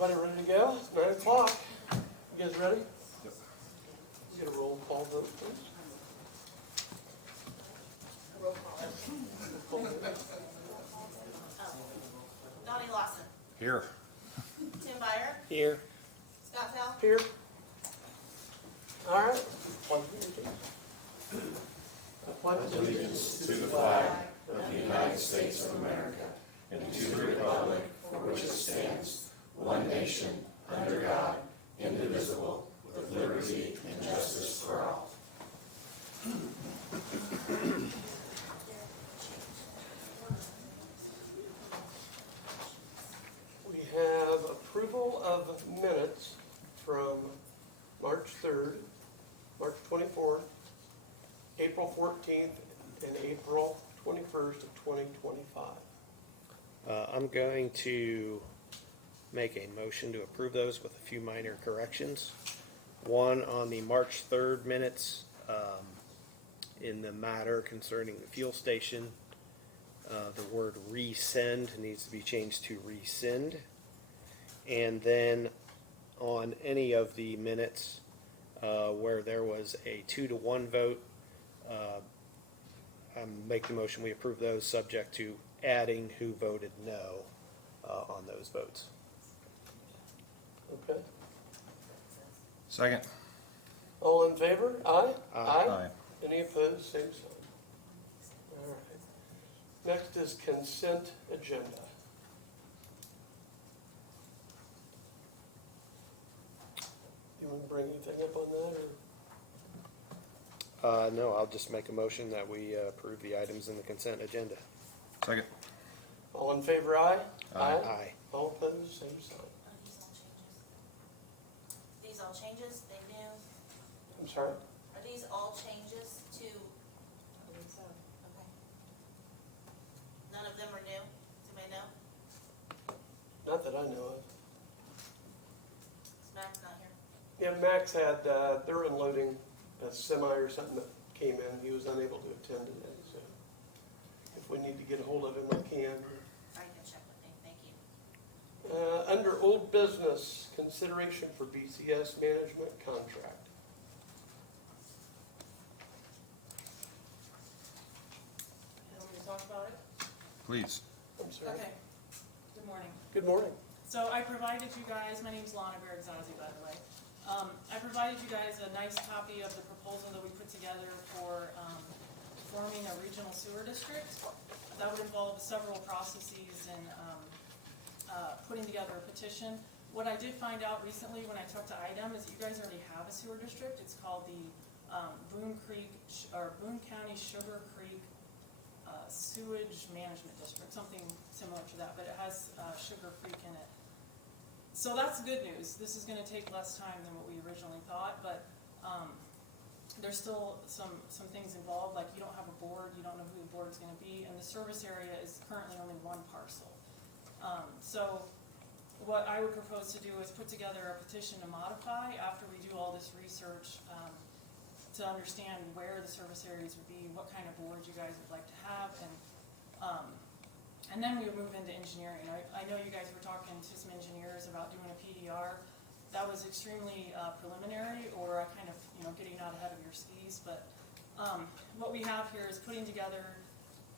Everybody ready to go? It's 9 o'clock. You guys ready? Yep. Get a roll call vote, please. Roll call. Donnie Lawson. Here. Tim Byer. Here. Scott Tell. Here. All right. Pledge allegiance to the flag of the United States of America and to the republic for which it stands, one nation, under God, indivisible, with liberty and justice for all. We have approval of minutes from March 3rd, March 24th, April 14th, and April 21st of 2025. I'm going to make a motion to approve those with a few minor corrections. One on the March 3rd minutes, in the matter concerning the fuel station, the word resend needs to be changed to rescind. And then on any of the minutes where there was a 2-to-1 vote, I'm making the motion we approve those subject to adding who voted no on those votes. Okay. Second. All in favor? Aye? Aye. Any opposed? Same sign. All right. Next is consent agenda. You want to bring anything up on that, or? No, I'll just make a motion that we approve the items in the consent agenda. Second. All in favor, aye? Aye. All opposed, same sign. These all changes, they new? I'm sorry? Are these all changes to? I believe so. Okay. None of them are new? Does anybody know? Not that I know of. Is Max not here? Yeah, Max had, they're unloading a semi or something that came in. He was unable to attend today, so if we need to get a hold of him, I can. I can check with him, thank you. Under old business, consideration for BCS management contract. You want me to talk about it? Please. I'm sorry. Okay. Good morning. Good morning. So I provided you guys, my name's Lana Bergzazi, by the way. I provided you guys a nice copy of the proposal that we put together for forming a regional sewer district. That would involve several processes and putting together a petition. What I did find out recently when I talked to IDEM is that you guys already have a sewer district. It's called the Boone County Sugar Creek Sewage Management District, something similar to that, but it has Sugar Creek in it. So that's good news. This is going to take less time than what we originally thought, but there's still some things involved, like you don't have a board, you don't know who the board's going to be, and the service area is currently only one parcel. So what I would propose to do is put together a petition to modify after we do all this research to understand where the service areas would be, what kind of board you guys would like to have, and then we would move into engineering. I know you guys were talking to some engineers about doing a PDR. That was extremely preliminary, or kind of getting out ahead of your skis. But what we have here is putting together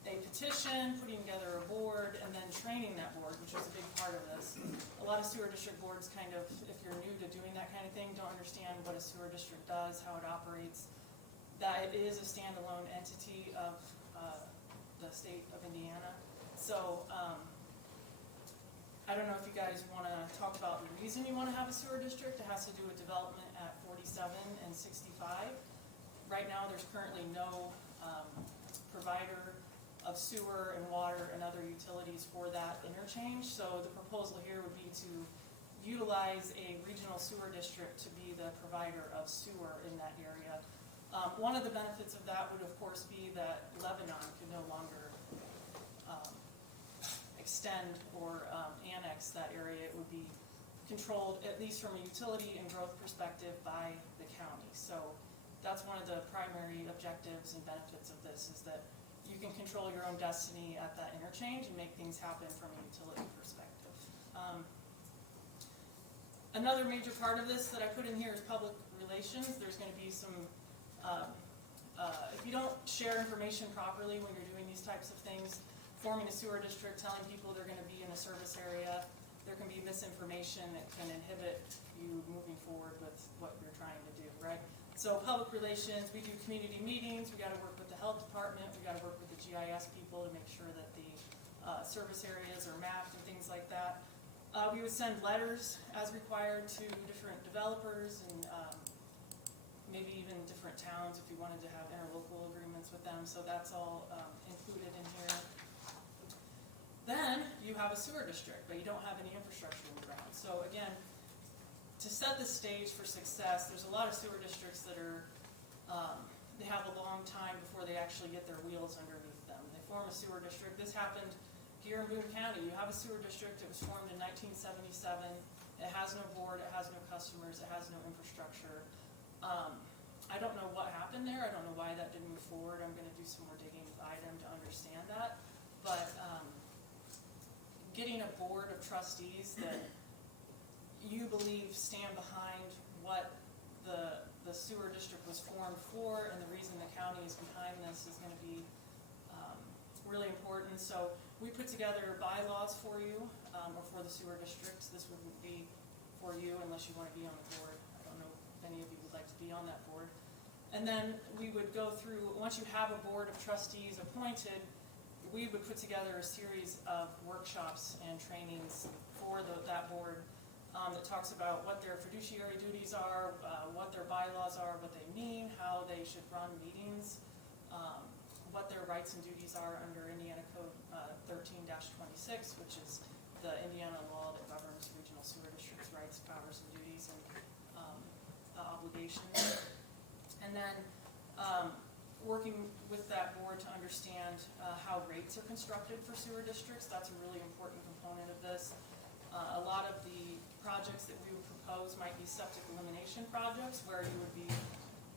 a petition, putting together a board, and then training that board, which is a big part of this. A lot of sewer district boards kind of, if you're new to doing that kind of thing, don't understand what a sewer district does, how it operates, that it is a standalone entity of the state of Indiana. So I don't know if you guys want to talk about the reason you want to have a sewer district. It has to do with development at 47 and 65. Right now, there's currently no provider of sewer and water and other utilities for that interchange. So the proposal here would be to utilize a regional sewer district to be the provider of sewer in that area. One of the benefits of that would, of course, be that Lebanon could no longer extend or annex that area. It would be controlled, at least from a utility and growth perspective, by the county. So that's one of the primary objectives and benefits of this, is that you can control your own destiny at that interchange and make things happen from a utility perspective. Another major part of this that I put in here is public relations. There's gonna be some, if you don't share information properly when you're doing these types of things, forming a sewer district, telling people they're gonna be in a service area, there can be misinformation that can inhibit you moving forward with what you're trying to do, right? So public relations, we do community meetings, we gotta work with the health department, we gotta work with the GIS people to make sure that the service areas are mapped and things like that. We would send letters as required to different developers and maybe even different towns if you wanted to have interlocal agreements with them, so that's all included in here. Then you have a sewer district, but you don't have any infrastructure in the ground. So again, to set the stage for success, there's a lot of sewer districts that are, they have a long time before they actually get their wheels underneath them. They form a sewer district. This happened here in Boone County. You have a sewer district. It was formed in 1977. It has no board. It has no customers. It has no infrastructure. I don't know what happened there. I don't know why that didn't move forward. I'm going to do some more digging with IDEM to understand that. But getting a board of trustees that you believe stand behind what the sewer district was formed for and the reason the county is behind this is going to be really important. So we put together bylaws for you, or for the sewer districts. This wouldn't be for you unless you want to be on the board. I don't know if any of you would like to be on that board. And then we would go through, once you have a board of trustees appointed, we would put together a series of workshops and trainings for that board that talks about what their fiduciary duties are, what their bylaws are, what they mean, how they should run meetings, what their rights and duties are under Indiana Code 13-26, which is the Indiana law that governs regional sewer districts' rights, powers, and duties, and obligations. And then working with that board to understand how rates are constructed for sewer districts. That's a really important component of this. A lot of the projects that we would propose might be septic elimination projects where you would be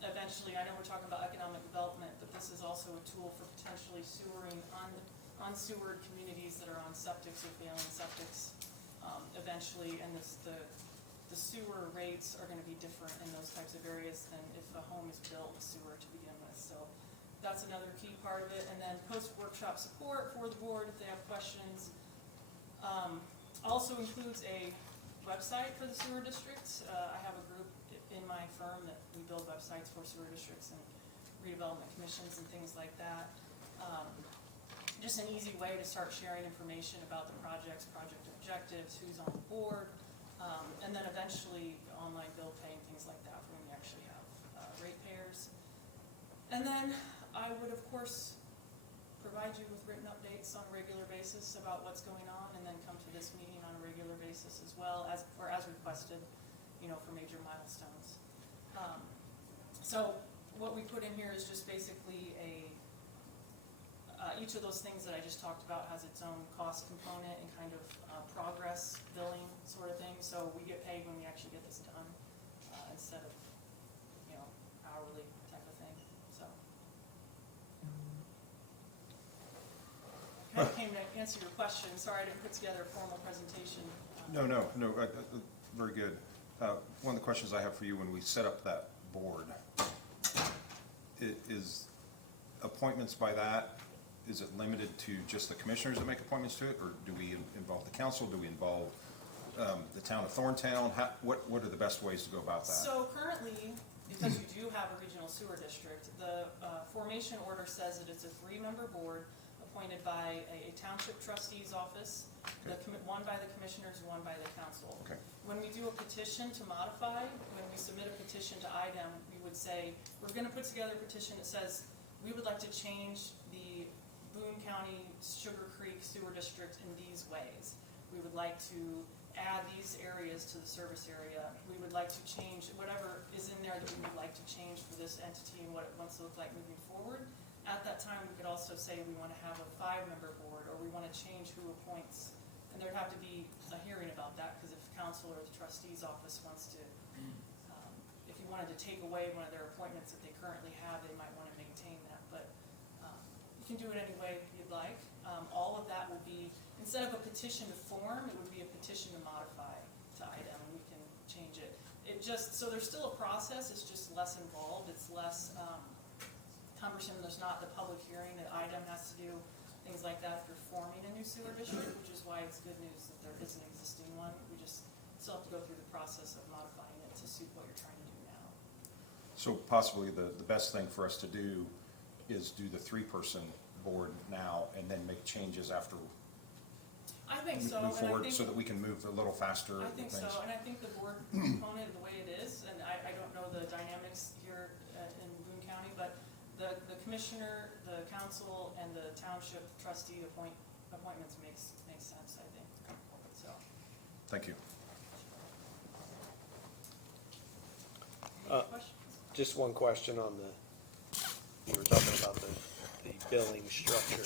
eventually, I know we're talking about economic development, but this is also a tool for potentially sewering unsewered communities that are on septics or failing septics eventually, and the sewer rates are going to be different in those types of areas than if a home is built with sewer to begin with. So that's another key part of it. And then post-workshop support for the board if they have questions. Also includes a website for the sewer districts. I have a group in my firm that we build websites for sewer districts and redevelopment commissions and things like that. Just an easy way to start sharing information about the projects, project objectives, who's on the board, and then eventually online bill pay and things like that for when you actually have ratepayers. And then I would, of course, provide you with written updates on a regular basis about what's going on, and then come to this meeting on a regular basis as well, as requested, for major milestones. So what we put in here is just basically each of those things that I just talked about has its own cost component and kind of progress billing sort of thing. So we get paid when we actually get this done instead of hourly type of thing. So I came to answer your question. Sorry I didn't put together a formal presentation. No, very good. One of the questions I have for you, when we set up that board, is appointments by that, is it limited to just the commissioners that make appointments to it, or do we involve the council? Do we involve the town of Thorntown? What are the best ways to go about that? So currently, because you do have a regional sewer district, the formation order says that it's a 3-member board appointed by a township trustee's office, one by the commissioners and one by the council. Okay. When we do a petition to modify, when we submit a petition to IDEM, we would say, we're going to put together a petition that says, we would like to change the Boone County Sugar Creek Sewer District in these ways. We would like to add these areas to the service area. We would like to change whatever is in there that we would like to change for this entity and what it wants to look like moving forward. At that time, we could also say we want to have a 5-member board, or we want to change who appoints. And there'd have to be a hearing about that, because if council or the trustee's office wants to, if you wanted to take away one of their appointments that they currently have, they might want to maintain that. But you can do it any way you'd like. All of that will be, instead of a petition to form, it would be a petition to modify to IDEM, and we can change just, so there's still a process, it's just less involved, it's less cumbersome, there's not the public hearing that IDEM has to do, things like that for forming a new sewer district, which is why it's good news that there is an existing one. We just still have to go through the process of modifying it to suit what you're trying to do now. So possibly the best thing for us to do is do the three-person board now and then make changes after I think so, move and I forward, think, so that we can move a little faster I with think so, things. and I think the board component, the way it is, and I don't know the dynamics here in Boone County, but the commissioner, the council, and the township trustee appointments makes sense, I think, so. Thank you. Any questions? Just one question on you were talking about the billing structure.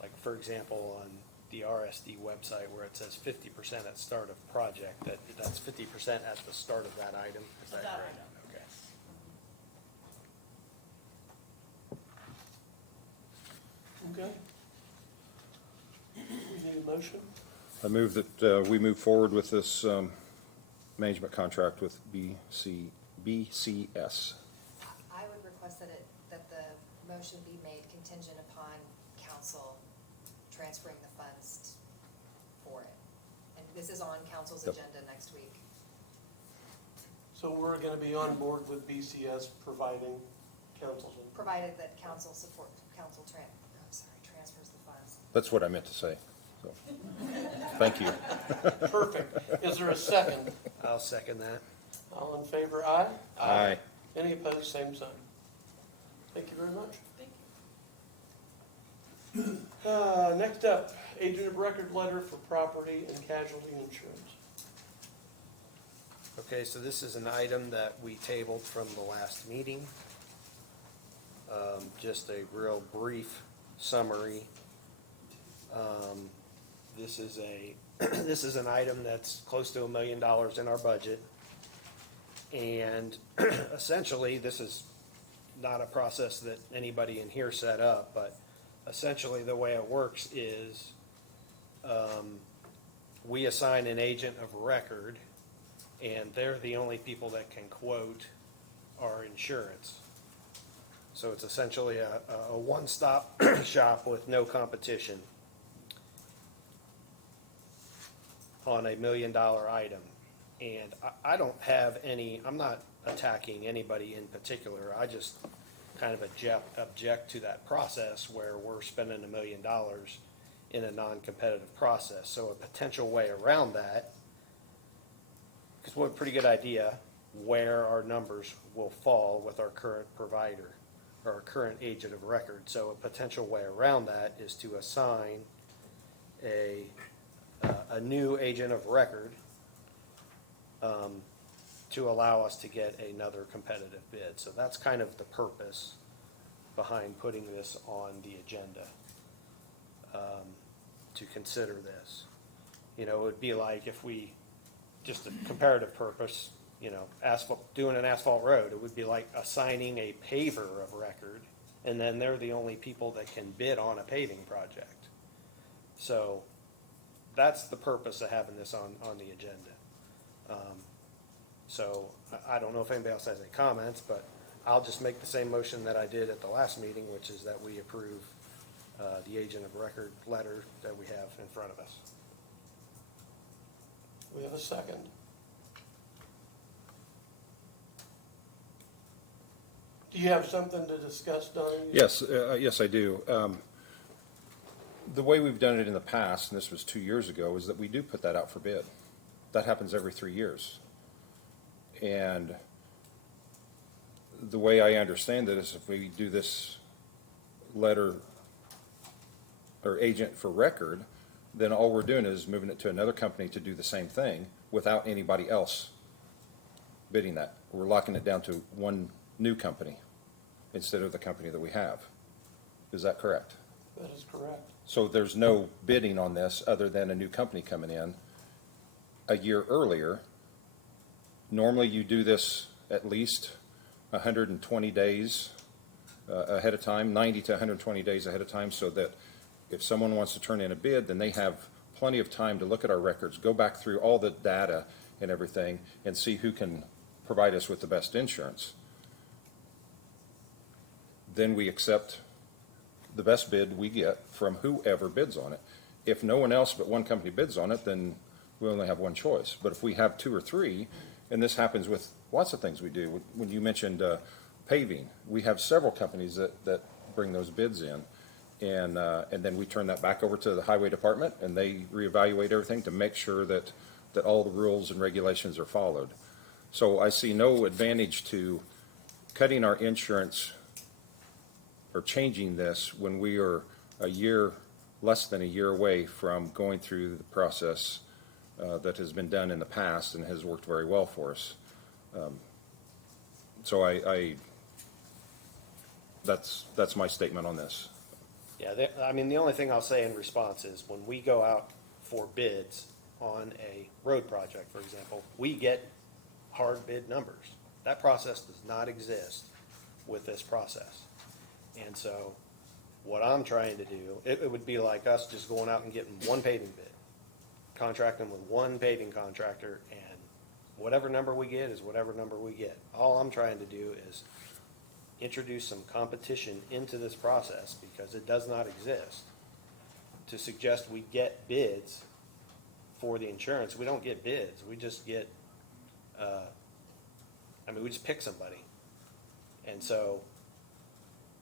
Like, for example, on the RSD website where it says 50% at start of project, that's 50% at the start of that item? Is Of that that correct? item. Okay. Okay. We need a motion? I move that we move forward with this management contract with BCS. I would request that the motion be made contingent upon council transferring the funds for it. And this is on council's Yep. agenda next week. So we're gonna be on board with BCS providing council's input. Provided that council transfers the funds. That's what I meant to say. So, thank you. Perfect. Is there a second? I'll second that. All in favor, aye? Aye. Any opposed, same sign. Thank you very much. Thank you. Next up, agent of record letter for property and casualty insurance. Okay, so this is an item that we tabled from the last meeting. Just a real brief summary. This is this is an item that's close to $1 million in our budget. And essentially, this is not a process that anybody in here set up, but essentially the way it works is we assign an agent of record, and they're the only people that can quote our insurance. So it's essentially a one-stop shop with no competition on a $1 million item. And I don't have any, I'm not attacking anybody in particular. I just kind of object to that process where we're spending $1 million in a non-competitive process. So a potential way around that, because we have a pretty good idea where our numbers will fall with our current provider or our current agent of record. So a potential way around that is to assign a new agent of record to allow us to get another competitive bid. So that's kind of the purpose behind putting this on the agenda, to consider this. You know, it would be like if we, just a comparative purpose, you know, doing an asphalt road, it would be like assigning a paver of record, and then they're the only people that can bid on a paving project. So that's the purpose of having this on the agenda. So I don't know if anybody else has any comments, but I'll just make the same motion that I did at the last meeting, which is that we approve the agent of record letter that we have in front of us. We have a second. Do you have something to discuss, Donnie? Yes, yes, I do. The way we've done it in the past, and this was 2 years ago, is that we do put that out for bid. That happens every 3 years. And the way I understand it is if we do this letter or agent for record, then all we're doing is moving it to another company to do the same thing without anybody else bidding that. We're locking it down to one new company instead of the company that we have. Is that correct? That is correct. So there's no bidding on this other than a new company coming in a year earlier. Normally you do this at least 120 days ahead of time, 90 to 120 days ahead of time, so that if someone wants to turn in a bid, then they have plenty of time to look at our records, go back through all the data, and everything, and see who can provide us with the best insurance. Then we accept the best bid we get from whoever bids on it. If no one else but one company bids on it, then we only have one choice. But if we have two or three, and this happens with lots of things we do, when you mentioned paving, we have several companies that bring those bids in, and then we turn that back over to the highway department, and they reevaluate everything to make sure that all the rules and regulations are followed. So I see no advantage to cutting our insurance or changing this when we are less than a year away from going through the process that has been done in the past and has worked very well for us. So that's my statement on this. Yeah, I mean, the only thing I'll say in response is when we go out for bids on a road project, for example, we get hard bid numbers. That process does not exist with this process. And so what I'm trying to do, it would be like us just going out and getting one paving bid, contracting with one paving contractor, and whatever number we get is whatever number we get. All I'm trying to do is introduce some competition into this process because it does not exist. To suggest we get bids for the insurance, we don't get bids. We just get, we just pick somebody. And so,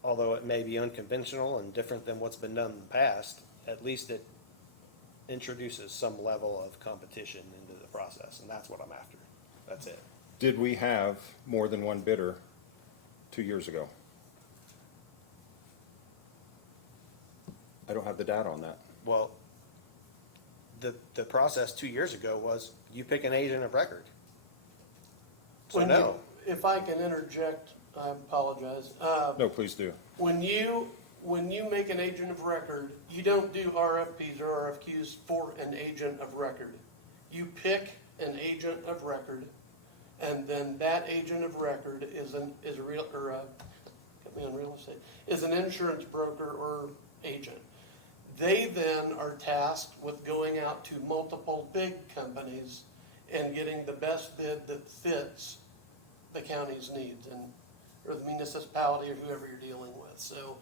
although it may be unconventional and different than what's been done in the past, at least it introduces some level of competition into the process, and that's what I'm after. That's it. Did we have more than one bidder 2 years ago? I don't have the data on that. Well, the process 2 years ago was you pick an agent of record. So When no. If I can interject, I apologize. No, please do. When you make an agent of record, you don't do RFPs or RFQs for an agent of record. You pick an agent of record, and then that agent of record is an insurance broker or agent. They then are tasked with going out to multiple big companies and getting the best bid that fits the county's needs or the municipality or whoever you're dealing with. So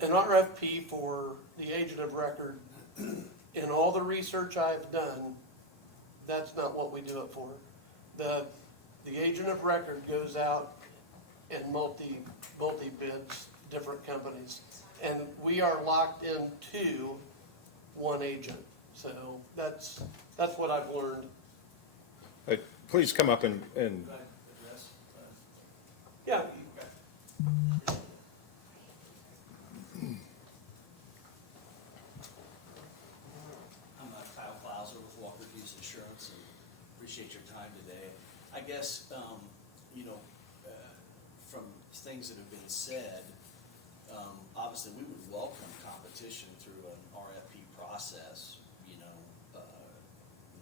an RFP for the agent of record, in all the research I've done, that's not what we do it for. The agent of record goes out and multi-bids different companies. And we are locked into one agent. So that's what I've learned. Please come up and Yeah. I'm Kyle Klauser with Walker Hughes Insurance, and appreciate your time today. I guess, from things that have been said, obviously we would welcome competition through an RFP process,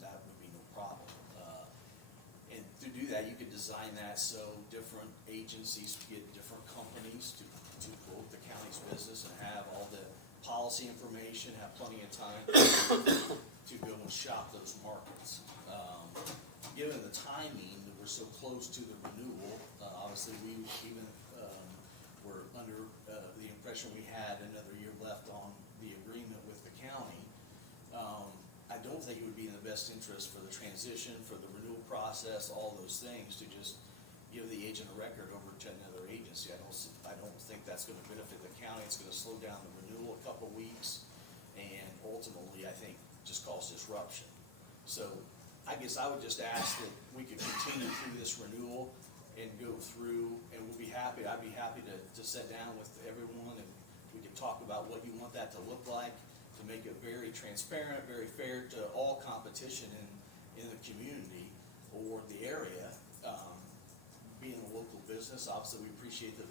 that would be no problem. And to do that, you could design that so different agencies get different companies to quote the county's business and have all the policy information, have plenty of time to go and shop those markets. Given the timing that we're so close to the renewal, obviously we even were under the impression we had another year left on the agreement with the county. I don't think it would be in the best interest for the transition, for the renewal process, all those things, to just give the agent of record over to another agency. I don't think that's going to benefit the county. It's going to slow down the renewal a couple weeks, and ultimately, I think, just cause disruption. So I guess I would just ask that we could continue through this renewal and go through, and I'd be happy to sit down with everyone, and we could talk about what you want that to look like, to make it very transparent, very fair to all competition in the community or the area. Being a local business, obviously we appreciate the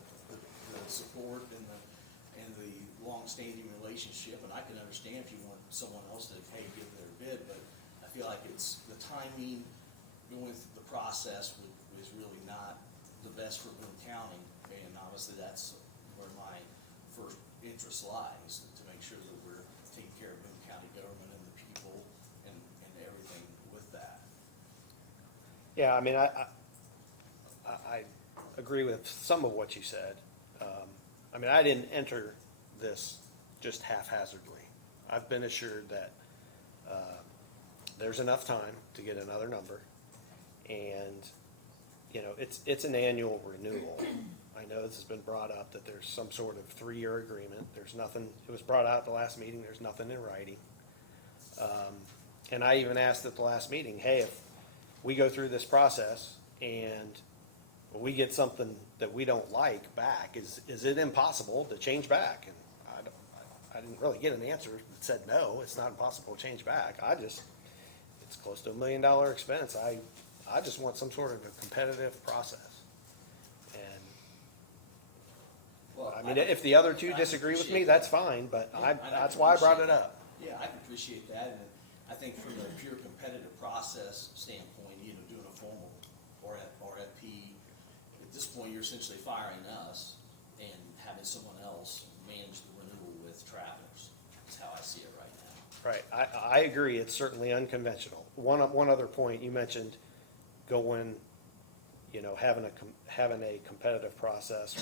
support and the long-standing relationship, and I can understand if you want someone else to, hey, give their bid, but I feel like it's the timing going through the process was really not the best for Boone County, and obviously that's where my first interest lies, to make sure that we're taking care of Boone County government and the people and everything with that. Yeah, I mean, I agree with some of what you said. I mean, I didn't enter this just haphazardly. I've been assured that there's enough time to get another number, and, you know, it's an annual renewal. I know this has been brought up that there's some sort of 3-year agreement. There's nothing, it was brought out at the last meeting, there's nothing in writing. And I even asked at the last meeting, hey, if we go through this process and we get something that we don't like back, is it impossible to change back? And I didn't really get an answer that said, no, it's not impossible to change back. It's close to $1 million expense. I just want some sort of a competitive process. And, Well, I mean, if the other two I disagree with me, appreciate that's that. fine, but Yeah, that's why I brought it up. Yeah, I can appreciate that, and I think from a pure competitive process standpoint, you know, doing a formal RFP, at this point, you're essentially firing us and having someone else manage the renewal with Travelers, is how I see it right now. Right, I agree, it's certainly unconventional. One other point, you mentioned going, you know, having a competitive process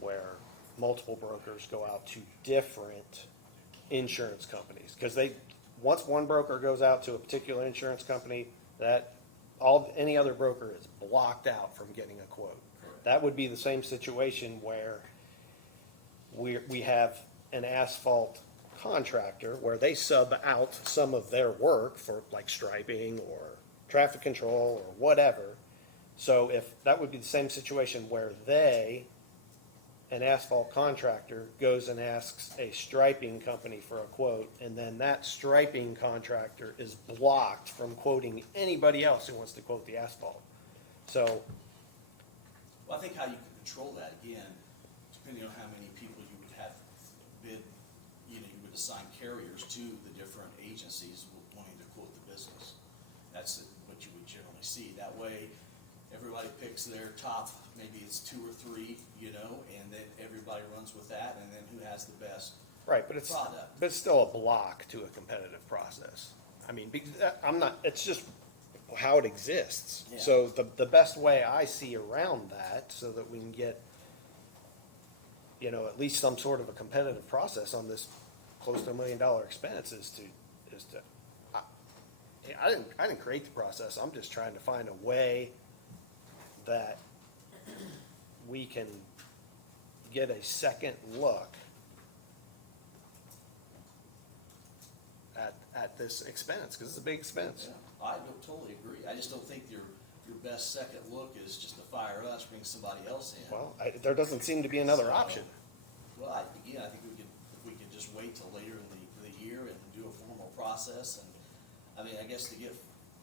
where multiple brokers go out to different insurance companies. Because once one broker goes out to a particular insurance company, any other broker is blocked out from getting a quote. Correct. That would be the same situation where we have an asphalt contractor where they sub out some of their work for like striping or traffic control or whatever. So that would be the same situation where an asphalt contractor goes and asks a striping company for a quote, and then that striping contractor is blocked from quoting anybody else who wants to quote the asphalt. So, Well, I think how you can control that, again, depending on how many people you would have bid, you know, you would assign carriers to the different agencies wanting to quote the business. That's what you would generally see. That way, everybody picks their top, maybe it's 2 or 3, you know, and then everybody runs with that, and then who has the best right, but it's still a block to a competitive process. I mean, it's just how it exists. Yeah. So the best way I see around that, so that we can get, you know, at least some sort of a competitive process on this close to $1 million expense is to I didn't create the process. I'm just trying to find a way that we can get a second look at this expense, because it's a big expense. Yeah, I don't totally agree. I just don't think your best second look is just to fire us, bring somebody else in. Well, there doesn't seem to be another option. Well, I think if we could just wait till later in the year and do a formal process, and, I mean, I guess to get,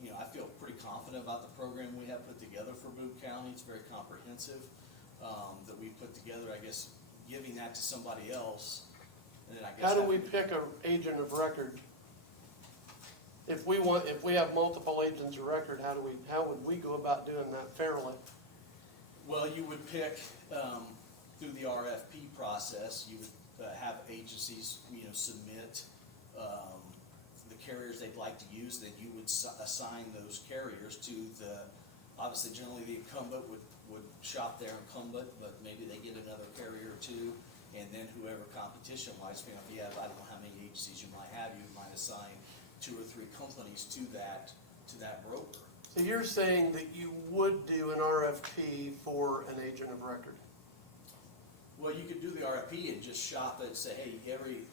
you know, I feel pretty confident about the program we have put together for Boone County. It's very comprehensive, that we put together. I guess giving that to somebody else, and then I guess. How do we pick an agent of record? If we have multiple agents of record, how would we go about doing that fairly? Well, you would pick, through the RFP process, you would have agencies, you know, submit the carriers they'd like to use, then you would assign those carriers to obviously generally the incumbent would shop their incumbent, but maybe they get another carrier or two, and then whoever competition-wise, you know, if you have, I don't know how many agencies you might have, you might assign 2 or 3 companies to that broker. So you're saying that you would do an RFP for an agent of record? Well, you could do the RFP and just shop it, say, hey,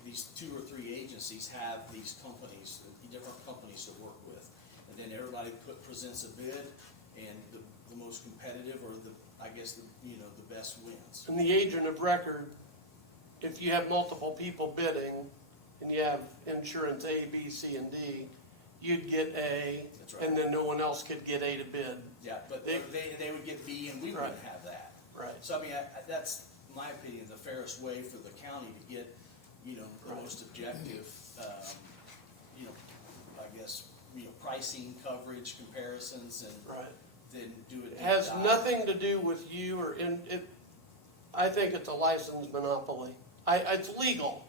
these 2 or 3 agencies have these companies, different companies to work with. And then everybody presents a bid, and the most competitive, or the best wins. And the agent of record, if you have multiple people bidding, and you have insurance A, B, C, and D, you'd get A, That's right. and then no one else could get A to bid. Yeah, but they would get B, and we wouldn't Right. have that. Right. So, I mean, that's, in my opinion, the fairest way for the county to get, you know, the Right. most objective, you know, I guess, you know, pricing, coverage, comparisons, and Right. then do it. It has nothing to do with you I think it's a licensed monopoly. It's legal,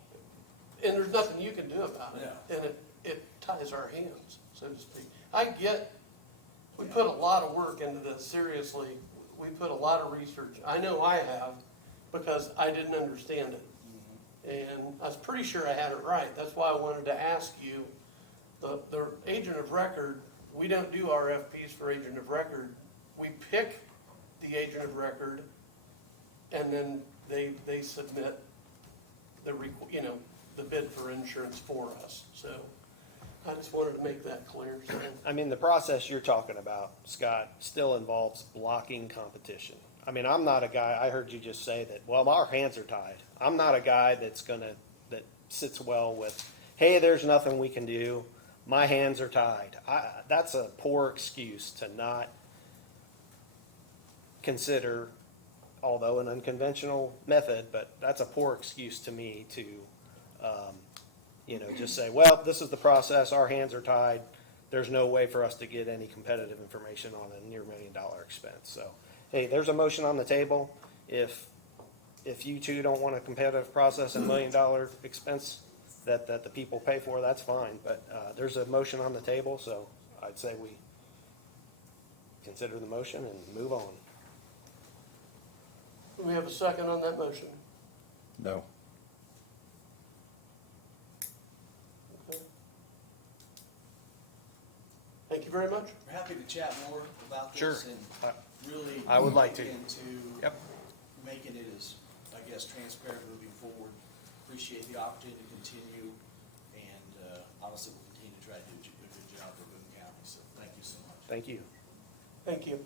and there's nothing you can do about it. Yeah. And it ties our hands, so to speak. I get We put a lot of work into this, seriously. We put a lot of research. I know I have, because I didn't understand it. And I was pretty sure I had it right. That's why I wanted to ask you, the agent of record, we don't do RFPs for agent of record. We pick the agent of record, and then they submit the bid for insurance for us. So I just wanted to make that clear. So, I mean, the process you're talking about, Scott, still involves blocking competition. I mean, I'm not a guy, I heard you just say that, well, our hands are tied. I'm not a guy that sits well with, hey, there's nothing we can do. My hands are tied. That's a poor excuse to not consider, although an unconventional method, but that's a poor excuse to me to, just say, well, this is the process, our hands are tied. There's no way for us to get any competitive information on a near $1 million expense. So, hey, there's a motion on the table. If you two don't want a competitive process and $1 million expense that the people pay for, that's fine. But there's a motion on the table, so I'd say we consider the motion and move on. do we have a second on that motion? No. Okay. Thank you very much. We're happy to chat more about this. Sure. And really. I would like to. look into Yep. making it as, I guess, transparent moving forward. Appreciate the opportunity to continue, and obviously we'll continue to try to do a good job for Boone County, so thank you so much. Thank you. Thank you.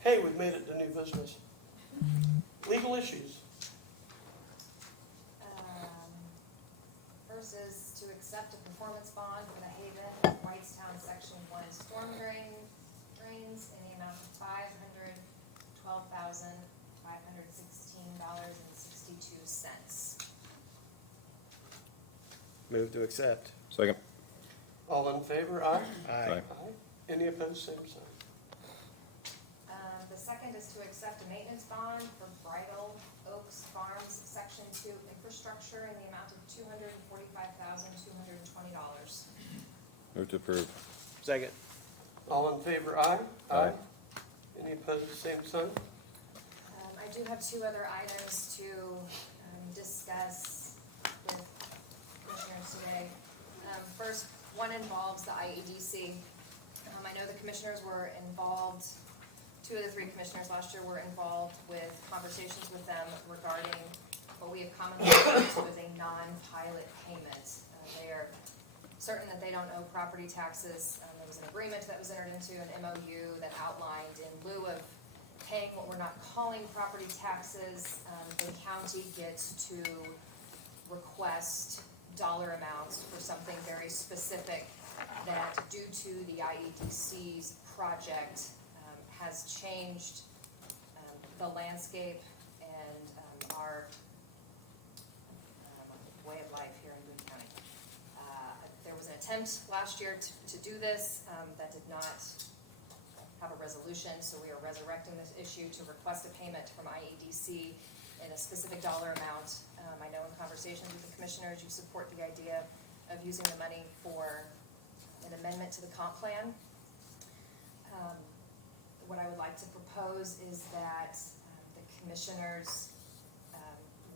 Hey, we've made it to new business. Legal issues. First is to accept a performance bond for the Haven, Whitestown Section 1 storm drains in the amount of $512,516.62. Move to accept. Second. All in favor, aye? Aye. Any opposed, same sign. The second is to accept a maintenance bond for Bridal Oaks Farms Section 2 infrastructure in the amount of $245,220. Move to approve. Second. All in favor, aye? Aye. Any opposed, same sign. I do have two other items to discuss with commissioners today. First, one involves the IEDC. I know the commissioners were involved, two of the three commissioners last year were involved with conversations with them regarding what we have commonly referred to as a non-pilot payment. They are certain that they don't owe property taxes. There was an agreement that was entered into, an MOU that outlined in lieu of paying what we're not calling property taxes, the county gets to request dollar amounts for something very specific that, due to the IEDC's project, has changed the landscape and our way of life here in Boone County. There was an attempt last year to do this that did not have a resolution, so we are resurrecting this issue to request a payment from IEDC in a specific dollar amount. I know in conversations with the commissioners, you support the idea of using the money for an amendment to the comp plan. What I would like to propose is that the commissioners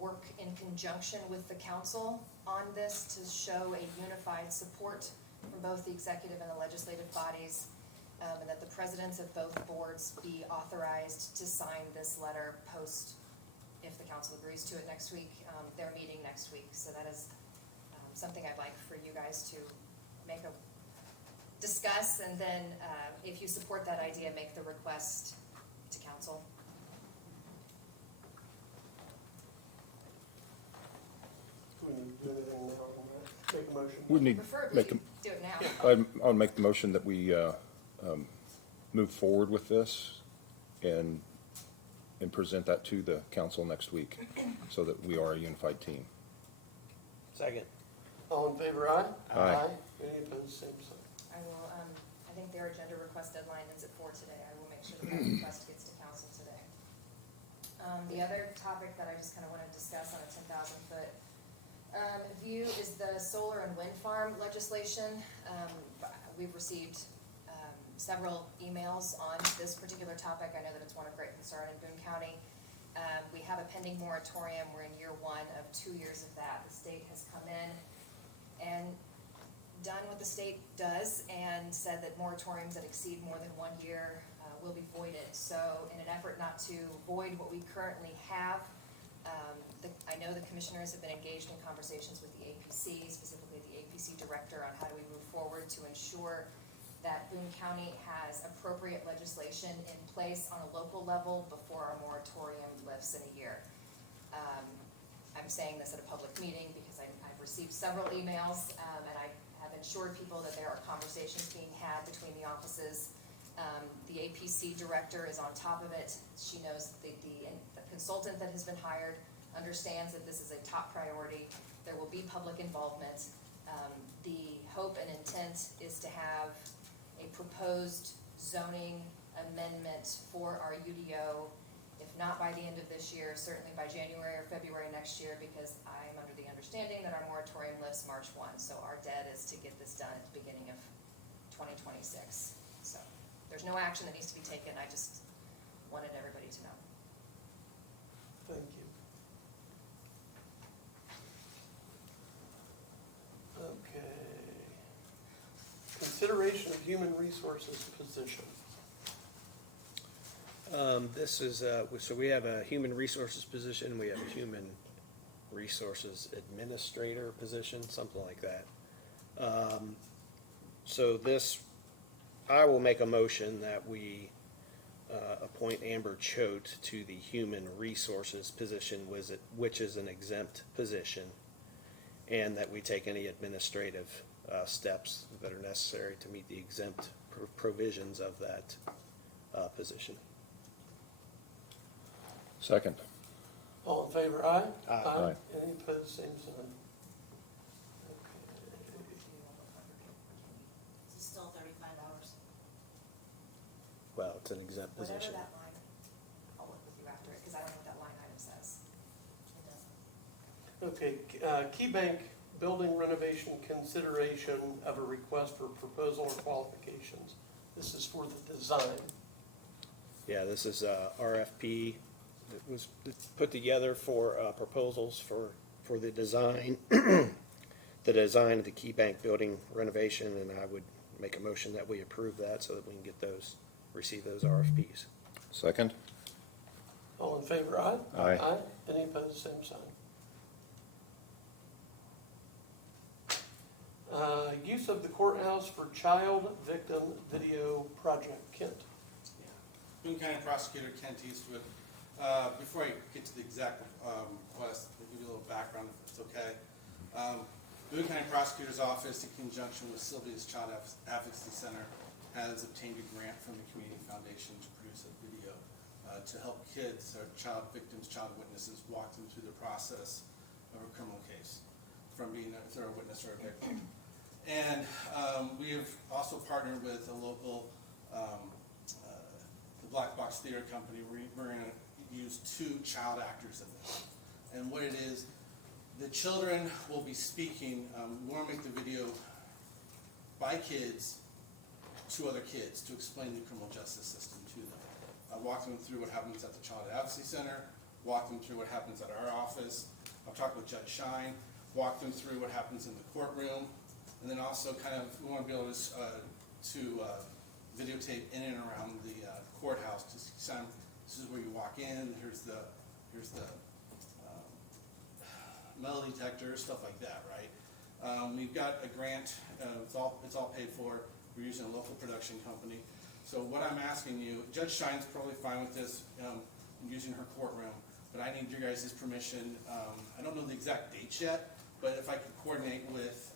work in conjunction with the council on this to show a unified support from both the executive and the legislative bodies, and that the presidents of both boards be authorized to sign this letter post, if the council agrees to it next week, their meeting next week. So that is something I'd like for you guys to discuss, and then if you support that idea, make the request to council. Do we need to do anything now on that? Make a motion? We need, Preferably, make, do it now. I'll make the motion that we move forward with this and present that to the council next week so that we are a unified team. Second. All in favor, aye? Aye. Any opposed, same sign. I will, I think their agenda request deadline is at 4 today. I will make sure that request gets to council today. The other topic that I just kind of want to discuss on a 10,000-foot view is the solar and wind farm legislation. we've received several emails on this particular topic. I know that it's one of great concern in Boone County. We have a pending moratorium. We're in year 1 of 2 years of that. The state has come in and done what the state does and said that moratoriums that exceed more than 1 year will be voided. So in an effort not to void what we currently have, I know the commissioners have been engaged in conversations with the APC, specifically the APC director, on how do we move forward to ensure that Boone County has appropriate legislation in place on a local level before our moratorium lifts in a year. I'm saying this at a public meeting because I've received several emails, and I have assured people that there are conversations being had between the offices. The APC director is on top of it. She knows the consultant that has been hired understands that this is a top priority. There will be public involvement. The hope and intent is to have a proposed zoning amendment for our UDO, if not by the end of this year, certainly by January or February next year, because I'm under the understanding that our moratorium lifts March 1. So our debt is to get this done at the beginning of 2026. So there's no action that needs to be taken. I just wanted everybody to know. Thank you. Okay. Consideration of human resources position. This is, so we have a human resources position, we have a human resources administrator position, something like that. So this, I will make a motion that we appoint Amber Choate to the human resources position, which is an exempt position, and that we take any administrative steps that are necessary to meet the exempt provisions of that position. Second. All in favor, aye? Aye. Any opposed, same sign. Okay. This is still 35 hours. Well, it's an exempt Whatever position. that line, I'll work with you after it, because I don't know what that line item says. It doesn't. Okay, Key Bank building renovation consideration of a request for proposal or qualifications. This is for the design. Yeah, this is RFP that was put together for proposals for the design, the design of the Key Bank building renovation, and I would make a motion that we approve that so that we can get those, receive those RFPs. Second. All in favor, aye? Aye. Any opposed, same sign. Use of the courthouse for child victim video project. Kent. Boone County Prosecutor Kent Eastwood. Before I get to the exact request, I'll give you a little background if it's okay. Boone County Prosecutor's Office, in conjunction with Sylvia's Child Advocacy Center, has obtained a grant from the Community Foundation to produce a video to help kids, or child victims, child witnesses, walk them through the process of a criminal case, from being a witness or a victim. And we have also partnered with a local the Black Box Theater Company. We're going to use 2 child actors in this. And what it is, the children will be speaking. We want to make the video by kids to other kids to explain the criminal justice system to them. Walk them through what happens at the Child Advocacy Center, walk them through what happens at our office. I'll talk with Judge Shine, walk them through what happens in the courtroom, and then also kind of, we want to be able to videotape in and around the courthouse to see some, this is where you walk in, here's the metal detector, stuff like that, right? We've got a grant, it's all paid for. We're using a local production company. So what I'm asking you, Judge Shine's probably fine with this, using her courtroom, but I need your guys' permission. I don't know the exact dates yet, but if I could coordinate with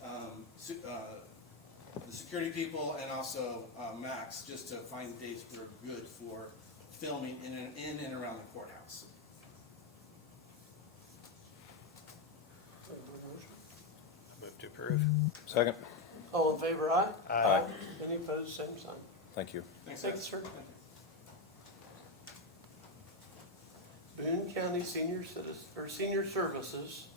the security people and also Max, just to find dates that are good for filming in and around the courthouse. Move to approve. Second. All in favor, aye? Aye. Any opposed, same sign. Thank you. Thanks, Thank you, guys. sir. Boone County Senior Services,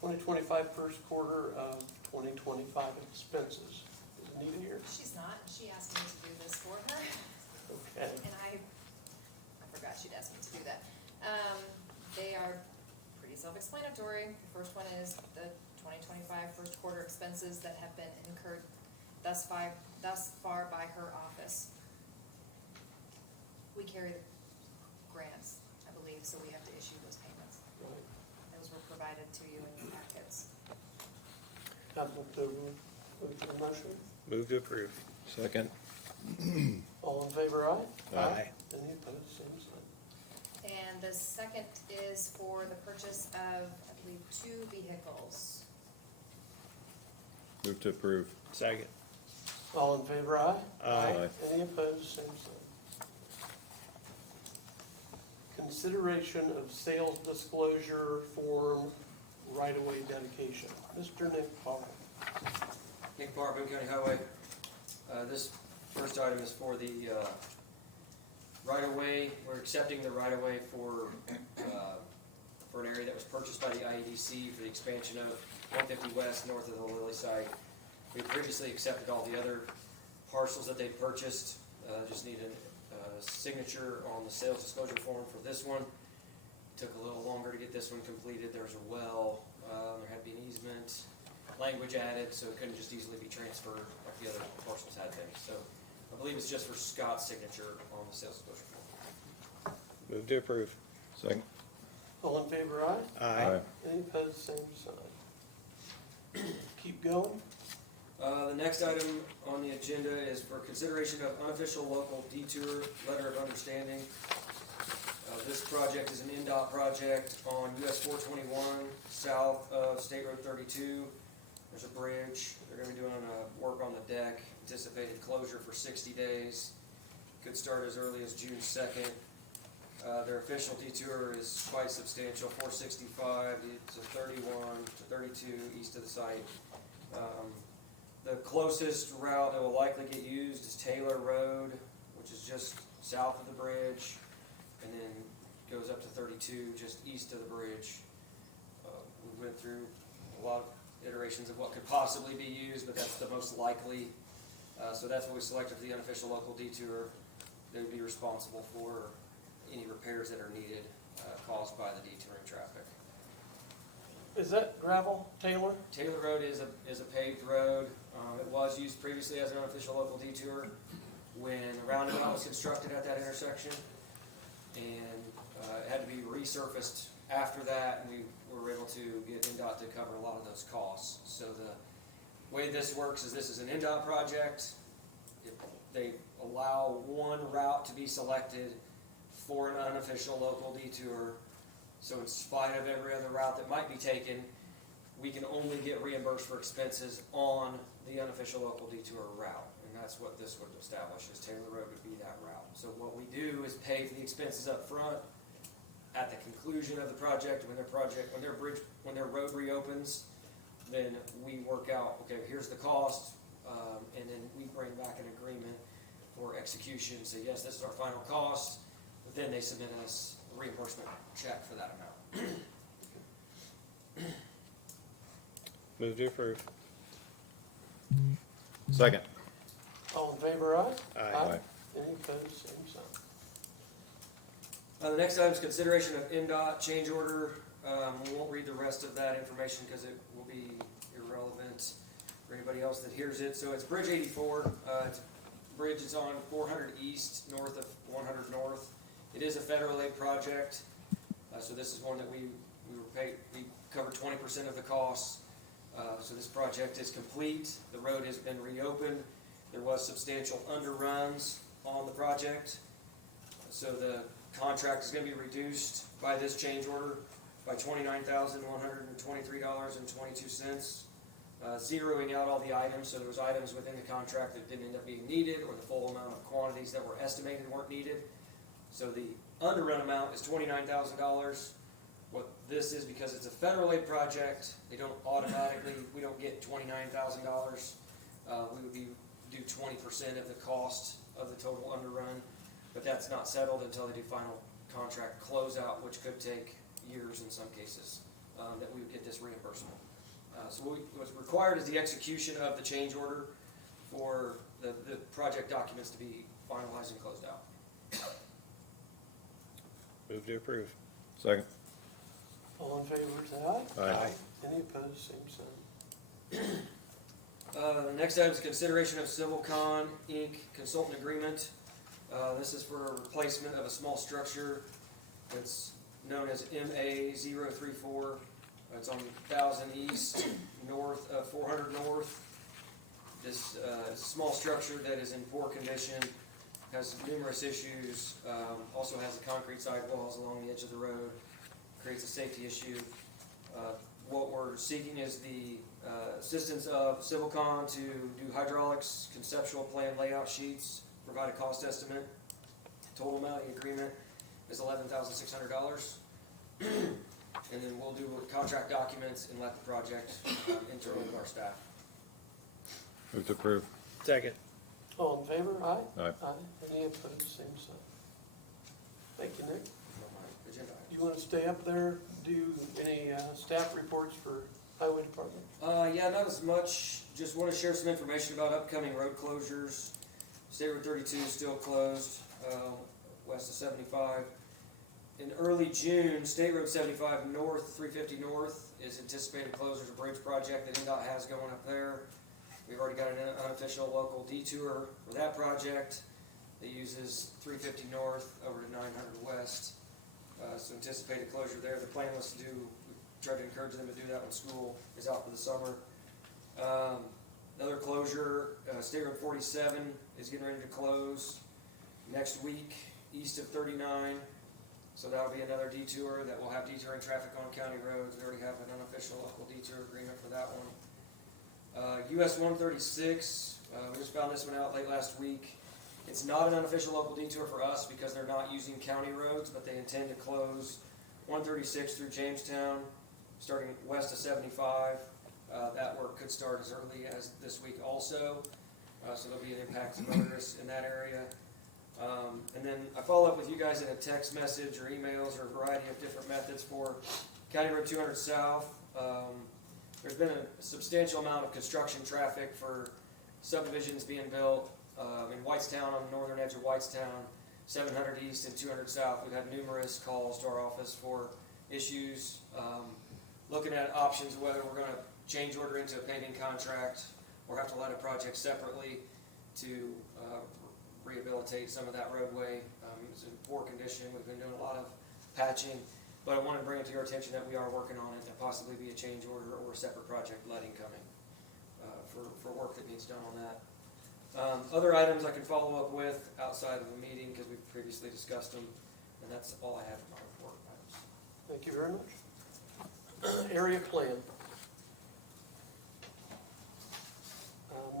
2025 first quarter of 2025 expenses. Is Anita here? She's not, she asked me to do this for her, Okay. and I forgot she'd asked me to do that. They are pretty self-explanatory. The first one is the 2025 first quarter expenses that have been incurred thus far by her office. We carry the grants, I believe, so we have to issue those payments. Right. Those were provided to you in your packets. I'd like to move for the motion. Move to approve. Second. All in favor, aye? Aye. Any opposed, same sign. And the second is for the purchase of, I believe, 2 vehicles. Move to approve. Second. All in favor, aye? Aye. Any opposed, same sign. Consideration of sales disclosure form right-of-way dedication. Mr. Nick Parr. Nick Barr, Boone County Highway. This first item is for the right-of-way. We're accepting the right-of-way for an area that was purchased by the IEDC for the expansion of 150 West north of the Lily site. We previously accepted all the other parcels that they purchased. Just need a signature on the sales disclosure form for this one. Took a little longer to get this one completed. There was a well, there had to be an easement, language added, so it couldn't just easily be transferred like the other parcels had been. So I believe it's just for Scott's signature on the sales disclosure form. Move to approve. Second. All in favor, aye? Aye. Any opposed, same sign. Keep going. The next item on the agenda is for consideration of unofficial local detour letter of understanding. This project is an NDOT project on US 421 south of State Road 32. There's a bridge. They're going to be doing work on the deck. Anticipated closure for 60 days. Could start as early as June 2nd. Their official detour is quite substantial, 465 to 31 to 32 east of the site. The closest route that will likely get used is Taylor Road, which is just south of the bridge, and then goes up to 32 just east of the bridge. We went through a lot of iterations of what could possibly be used, but that's the most likely. So that's what we selected for the unofficial local detour. They would be responsible for any repairs that are needed caused by the detouring traffic. Is that gravel, Taylor? Taylor Road is a paved road. It was used previously as an unofficial local detour when a roundabout was constructed at that intersection. And it had to be resurfaced after that, and we were able to get NDOT to cover a lot of those costs. So the way this works is this is an NDOT project. They allow one route to be selected for an unofficial local detour. So in spite of every other route that might be taken, we can only get reimbursed for expenses on the unofficial local detour route. And that's what this would establish, is Taylor Road would be that route. So what we do is pay for the expenses up front. At the conclusion of the project, when their road reopens, then we work out, okay, here's the cost, and then we bring back an agreement for execution, say, yes, this is our final cost, but then they submit us a reimbursement check for that amount. Move to approve. Second. All in favor, aye? Aye. Any opposed, same sign. The next item is consideration of NDOT change order. We won't read the rest of that information because it will be irrelevant for anybody else that hears it. So it's Bridge 84. It's a bridge that's on 400 East, north of 100 North. It is a federal aid project. So this is one that we covered 20% of the costs. So this project is complete. The road has been reopened. There was substantial underruns on the project. So the contract is going to be reduced by this change order by $29,123.22, zeroing out all the items. So there was items within the contract that didn't end up being needed, or the full amount of quantities that were estimated weren't needed. So the underrun amount is $29,000. What this is, because it's a federal aid project, they don't automatically, we don't get $29,000. We would do 20% of the cost of the total underrun, but that's not settled until they do final contract closeout, which could take years in some cases, that we would get this reimbursement. So what's required is the execution of the change order for the project documents to be finalized and closed out. Move to approve. Second. All in favor, say aye. Aye. Any opposed, same sign. The next item is consideration of CivilCon Inc. consultant agreement. This is for a replacement of a small structure that's known as MA034. It's on 1000 East, north of 400 North. This small structure that is in poor condition, has numerous issues, also has the concrete sidewalls along the edge of the road, creates a safety issue. What we're seeking is the assistance of CivilCon to do hydraulics, conceptual plan layout sheets, provide a cost estimate. Total amount of the agreement is $11,600. And then we'll do contract documents and let the project internally with our staff. Move to approve. Second. All in favor, aye? Aye. Any opposed, same sign. Thank you, Nick. On my agenda items. You wanna stay up there, do any, staff reports for highway department? Yeah, not as much. Just want to share some information about upcoming road closures. State Road 32 is still closed, west of 75. In early June, State Road 75 north, 350 north is anticipated to close. There's a bridge project that NDOT has going up there. We've already got an unofficial local detour for that project that uses 350 north over to 900 west. So anticipated closure there. The plan was to try to encourage them to do that when school is out for the summer. Another closure, State Road 47 is getting ready to close next week, east of 39. So that'll be another detour that will have detouring traffic on county roads. We already have an unofficial local detour agreement for that one. US 136, we just found this one out late last week. It's not an unofficial local detour for us because they're not using county roads, but they intend to close 136 through Jamestown, starting west of 75. That work could start as early as this week also, so there'll be an impact to motorists in that area. And then I follow up with you guys in a text message or emails or a variety of different methods for County Road 200 South. There's been a substantial amount of construction traffic for subdivisions being built in Whitestown, on the northern edge of Whitestown, 700 East and 200 South. We've had numerous calls to our office for issues, looking at options of whether we're going to change order into a paving contract or have to let a project separately to rehabilitate some of that roadway. It's in poor condition. We've been doing a lot of patching, but I wanted to bring it to your attention that we are working on it and possibly be a change order or a separate project letting coming for work that needs done on that. Other items I can follow up with outside of the meeting because we've previously discussed them, and that's all I have in my report items. Thank you very much. Area plan.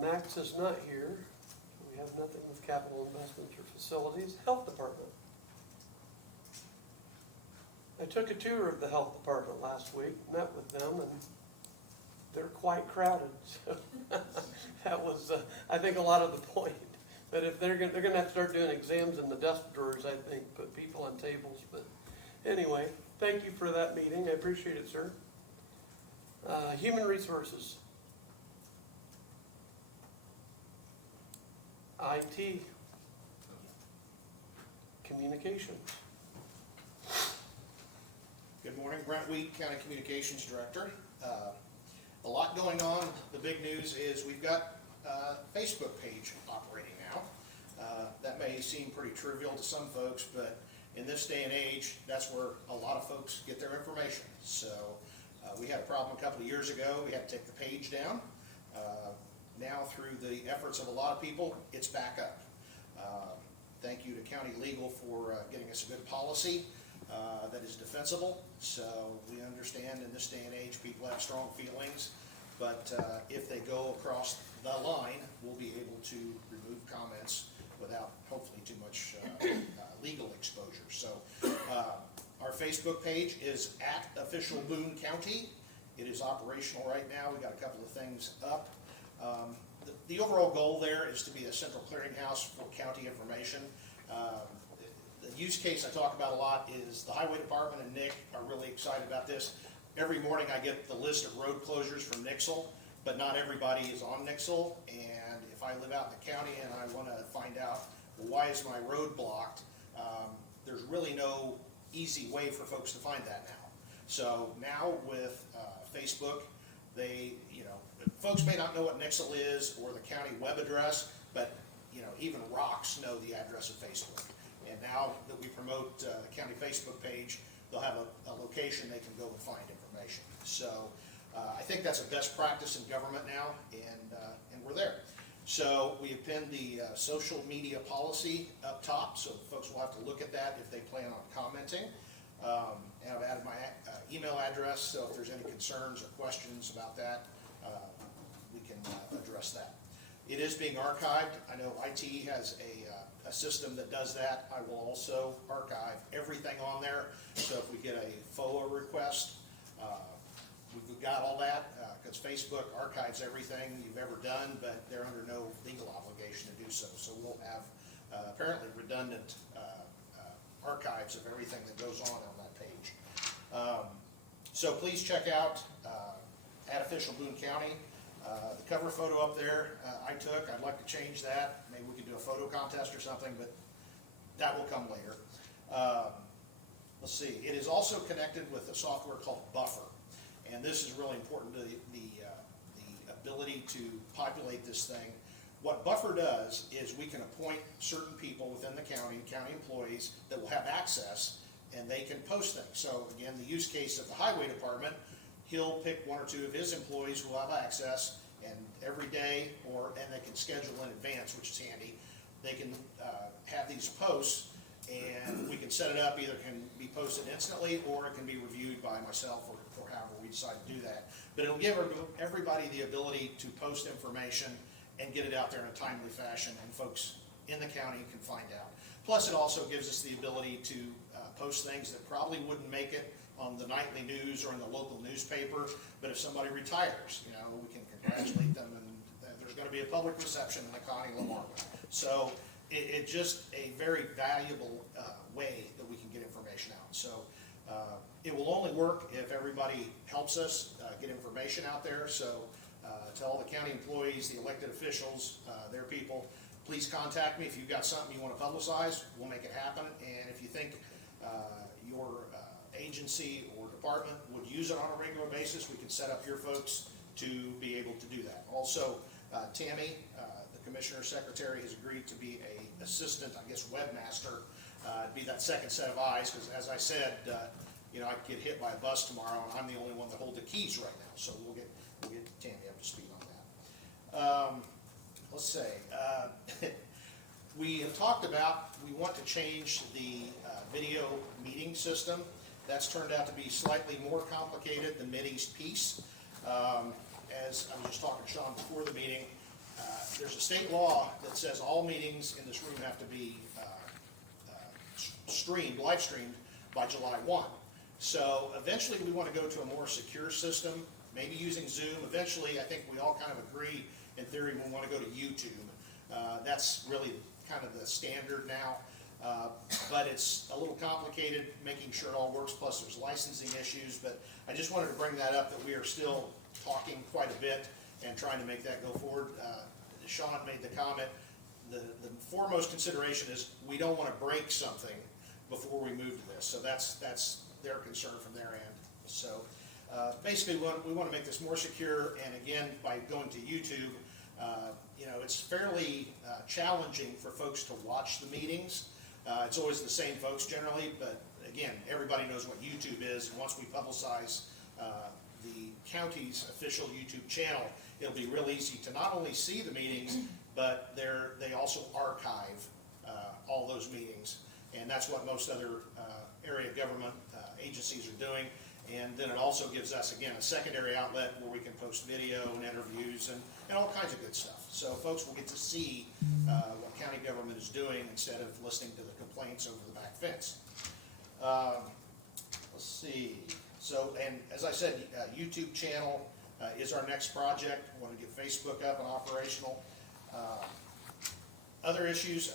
Max is not here. We have nothing with capital investments or facilities. Health department. I took a tour of the health department last week, met with them, and they're quite crowded. So that was, I think, a lot of the point. But if they're gonna have to start doing exams in the desk drawers, I think, put people on tables. But anyway, thank you for that meeting. I appreciate it, sir. Human resources. IT. Communications. Good morning, Brent Weed, County Communications Director. A lot going on. The big news is we've got a Facebook page operating now. That may seem pretty trivial to some folks, but in this day and age, that's where a lot of folks get their information. So we had a problem a couple of years ago. We had to take the page down. Now, through the efforts of a lot of people, it's back up. Thank you to County Legal for getting us a good policy that is defensible. So we understand in this day and age, people have strong feelings, but if they go across the line, we'll be able to remove comments without hopefully too much legal exposure. So our Facebook page is @Official Boone County. It is operational right now. We got a couple of things up. The overall goal there is to be a central clearinghouse for county information. The use case I talk about a lot is the highway department, and Nick are really excited about this. Every morning I get the list of road closures from Nixle, but not everybody is on Nixle, and if if I live out in the county and I wanna find out, well, why is my road blocked? There's really no easy way for folks to find that now. So now with Facebook, they, folks may not know what Nixle is or the county web address, but, even rocks know the address of Facebook. And now that we promote the county Facebook page, they'll have a location they can go and find information. So I think that's a best practice in government now, and we're there. So we have pinned the social media policy up top, so folks will have to look at that if they plan on commenting. And I've added my email address, so if there's any concerns or questions about that, we can address that. It is being archived. I know IT has a system that does that. I will also archive everything on there, so if we get a FOA request, we've got all that, because Facebook archives everything you've ever done, but they're under no legal obligation to do so. So we'll have apparently redundant archives of everything that goes on that page. So please check out @official Boone County. The cover photo up there I took. I'd like to change that. Maybe we could do a photo contest or something, but that will come later. Let's see. It is also connected with a software called Buffer. And this is really important to the ability to populate this thing. What Buffer does is we can appoint certain people within the county employees that will have access, and they can post things. So again, the use case of the highway department, he'll pick one or two of his employees who will have access, and every day, and they can schedule in advance, which is handy. They can have these posts, and we can set it up, either can be posted instantly, or it can be reviewed by myself, or however we decide to do that. But it'll give everybody the ability to post information and get it out there in a timely fashion, and folks in the county can find out. Plus, it also gives us the ability to post things that probably wouldn't make it on the nightly news or in the local newspaper, but if somebody retires, we can congratulate them, and there's going to be a public reception in the Connie Lamar. So it's just a very valuable way that we can get information out. So it will only work if everybody helps us get information out there. So to all the county employees, the elected officials, their people, please contact me if you've got something you want to publicize. We'll make it happen. And if you think your agency or department would use it on a regular basis, we can set up your folks to be able to do that. Also, Tammy, the Commissioner Secretary, has agreed to be a assistant, I guess, webmaster, be that second set of eyes, because as I said, I could get hit by a bus tomorrow, and I'm the only one that hold the keys right now, so we'll get Tammy up to speed on that. Let's say, we have talked about, we want to change the video meeting system. That's turned out to be slightly more complicated than Mideast Peace. As I was just talking to Sean before the meeting, there's a state law that says all meetings in this room have to be live streamed by July 1. So eventually we want to go to a more secure system, maybe using Zoom. Eventually, I think we all kind of agree, in theory, we want to go to YouTube. That's really kind of the standard now. But it's a little complicated making sure it all works, plus there's licensing issues. But I just wanted to bring that up, that we are still talking quite a bit and trying to make that go forward. Sean made the comment, the foremost consideration is we don't want to break something before we move to this. So that's their concern from their end. So basically we want to make this more secure, and again, by going to YouTube, it's fairly challenging for folks to watch the meetings. It's always the same folks generally, but again, everybody knows what YouTube is, and once we publicize the county's official YouTube channel, it'll be real easy to not only see the meetings, but they also archive all those meetings, and that's what most other area government agencies are doing. And then it also gives us, again, a secondary outlet where we can post video and interviews and all kinds of good stuff. So folks will get to see what county government is doing instead of listening to the complaints over the back fence. Let's see. So, and as I said, YouTube channel is our next project. We want to get Facebook up and operational. Other issues,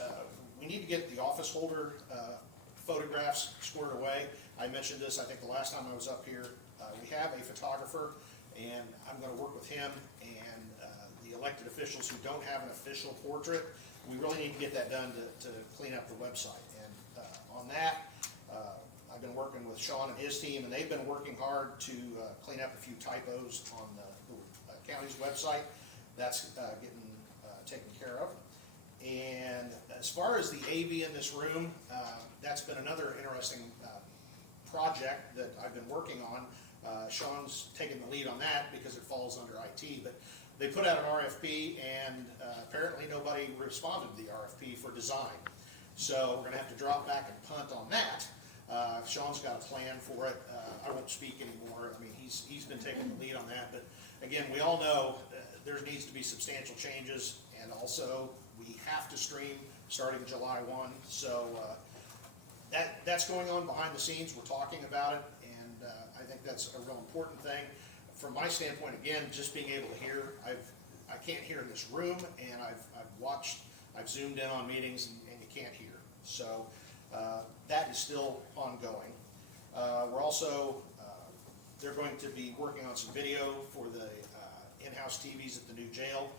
we need to get the office holder photographs squared away. I mentioned this, I think, the last time I was up here. We have a photographer, and I'm going to work with him and the elected officials who don't have an official portrait. We really need to get that done to clean up the website. And on that, I've been working with Sean and his team, and they've been working hard to clean up a few typos on the county's website. That's getting taken care of. And as far as the AV in this room, that's been another interesting project that I've been working on. Sean's taken the lead on that because it falls under IT, but they put out an RFP, and apparently nobody responded to the RFP for design. So we're gonna have to drop back and punt on that. Sean's got a plan for it. I won't speak anymore. I mean, he's been taking the lead on that, but again, we all know there needs to be substantial changes, and also we have to stream starting July 1. So that's going on behind the scenes. We're talking about it, and I think that's a real important thing. From my standpoint, again, just being able to hear, I can't hear in this room, and I've zoomed in on meetings, and you can't hear. So that is still ongoing. We're also, they're going to be working on some video for the in-house TVs at the new jail.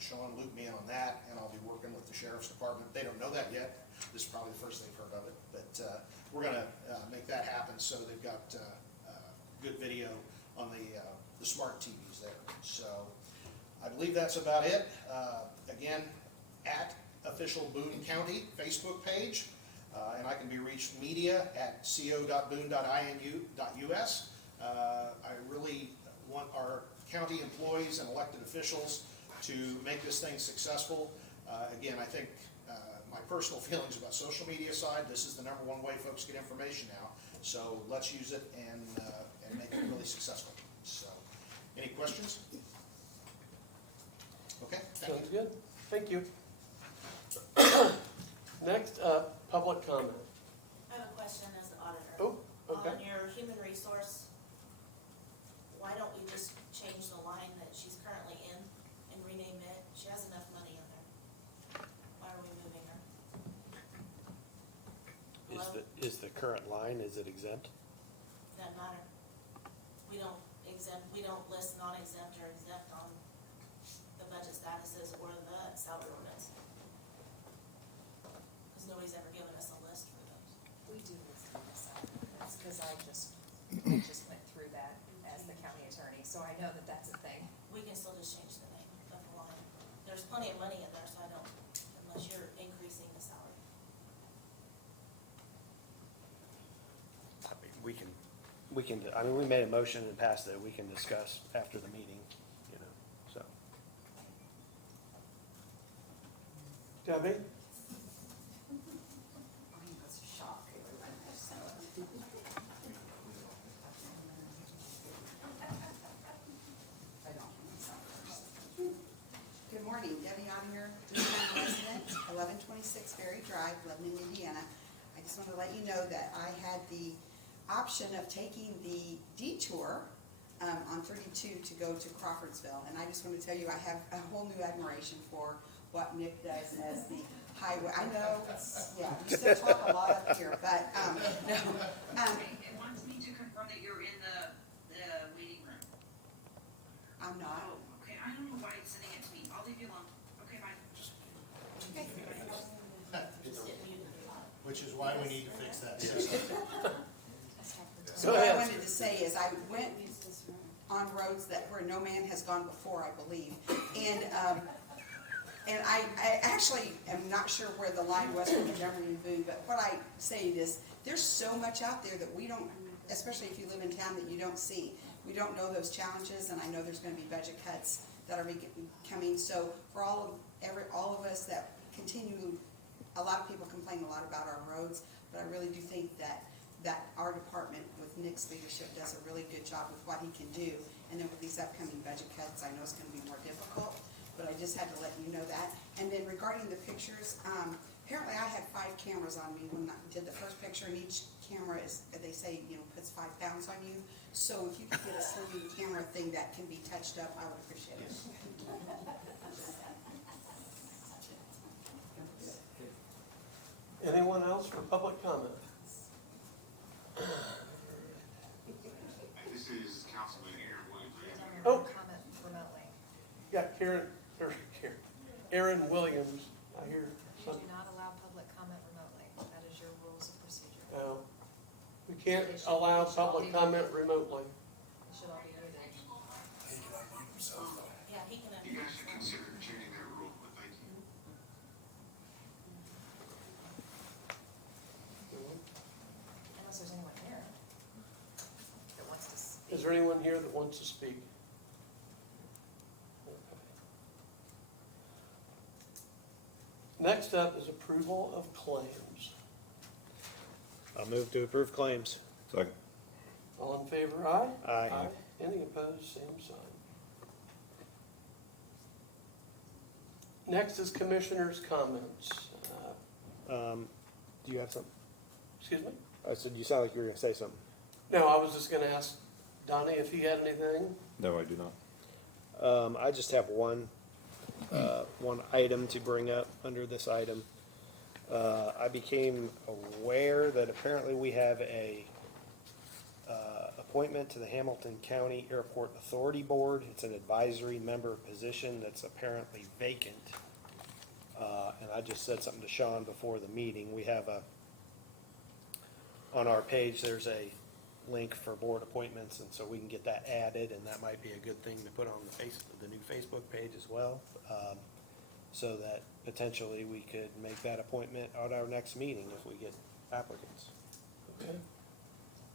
Sean looped me in on that, and I'll be working with the Sheriff's Department. They don't know that yet. This is probably the first they've heard of it, but we're going to make that happen so they've got good video on the smart TVs there. So I believe that's about it. Again, at official Boone County Facebook page, and I can be reached media at co.boone.inu.us. I really want our county employees and elected officials to make this thing successful. Again, I think my personal feelings about social media side, this is the #1 way folks get information now. So let's use it and make it really successful. So, any questions? Okay, thank you. Sounds good. Thank you. Next, public comment. I have a question as an auditor. Oh, okay. On your human resource, why don't we just change the line that she's currently in and rename it? She has enough money in there. Why are we moving her? Hello? Is the current line, is it exempt? Doesn't matter. We don't list non-exempt or exempt on the budget statuses or the salary ordinance. Because nobody's ever given us a list for those. We do list on this side. That's because I just went through that as the county attorney, so I know that that's a thing. We can still just change the name of the line. There's plenty of money in there, so I don't, unless you're increasing the salary. I mean, I mean, we made a motion and passed it, we can discuss after the meeting, you know, so. Debbie? That's a shock. Good morning, Debbie Otter, Boone resident, 1126 Ferry Drive, Lebanon, Indiana. I just want to let you know that I had the option of taking the detour on 32 to go to Crawfordsville, and I just want to tell you I have a whole new admiration for what Nick does as the highway. I know, yeah, you still talk a lot up here, but no. It wants me to confirm that you're in the waiting room. I'm not. Oh, okay, I don't know why it's sending it to me. I'll leave you alone. Okay, bye. Which is why we need to fix that. So what I wanted to say is I went on roads that where no man has gone before, I believe. And I actually am not sure where the line was from Montgomery and Boone, but what I say is there's so much out there that we don't, especially if you live in town, that you don't see. We don't know those challenges, and I know there's going to be budget cuts that are coming. So for all of us that continue, a lot of people complain a lot about our roads, but I really do think that our department with Nick's leadership does a really good job with what he can do. And then with these upcoming budget cuts, I know it's going to be more difficult, but I just had to let you know that. And then regarding the pictures, apparently I had 5 cameras on me when I did the first picture, and each camera is, they say, puts 5 pounds on you. So if you could get a slimming camera thing that can be touched up, I would appreciate it. Anyone else for public comment? This is Councilman Aaron Wood. Oh. Comment remotely. got Aaron Williams, I hear We something. do not allow public comment remotely. That is your rules of procedure. No, we can't allow public comment remotely. They should all be muted. Yeah, he can. You guys should consider changing that rule, but thank you. Unless there's anyone here that wants to speak. Is there anyone here that wants to speak? Next up is approval of claims. I'll move to approve claims. Second. All in favor, aye? Aye. Any opposed, same sign. Next is commissioners' comments. Do you have something? Excuse me? I said, you sound like you were gonna say something. No, I was just gonna ask Donnie if he had anything. No, I do not. I just have one item to bring up under this item. I became aware that apparently we have a appointment to the Hamilton County Airport Authority Board. It's an advisory member position that's apparently vacant. And I just said something to Sean before the meeting. We have on our page, there's a link for board appointments, and so we can get that added, and that might be a good thing to put on the new Facebook page as well. So that potentially we could make that appointment at our next meeting if we get applicants. Okay.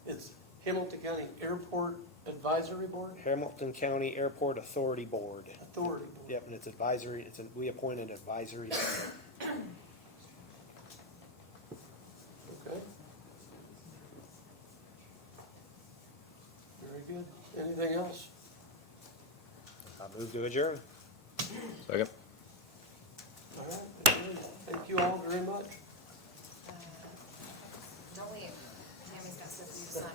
It's Hamilton County Airport Advisory Board? Hamilton County Airport Authority Board. Authority Board. Yep, and it's advisory, we appoint an advisory member. Okay. Very good. Anything else? I move to adjourn. Second. All right. Very good. Thank you all very much. Don't leave. Tammy's got stuff for you to sign.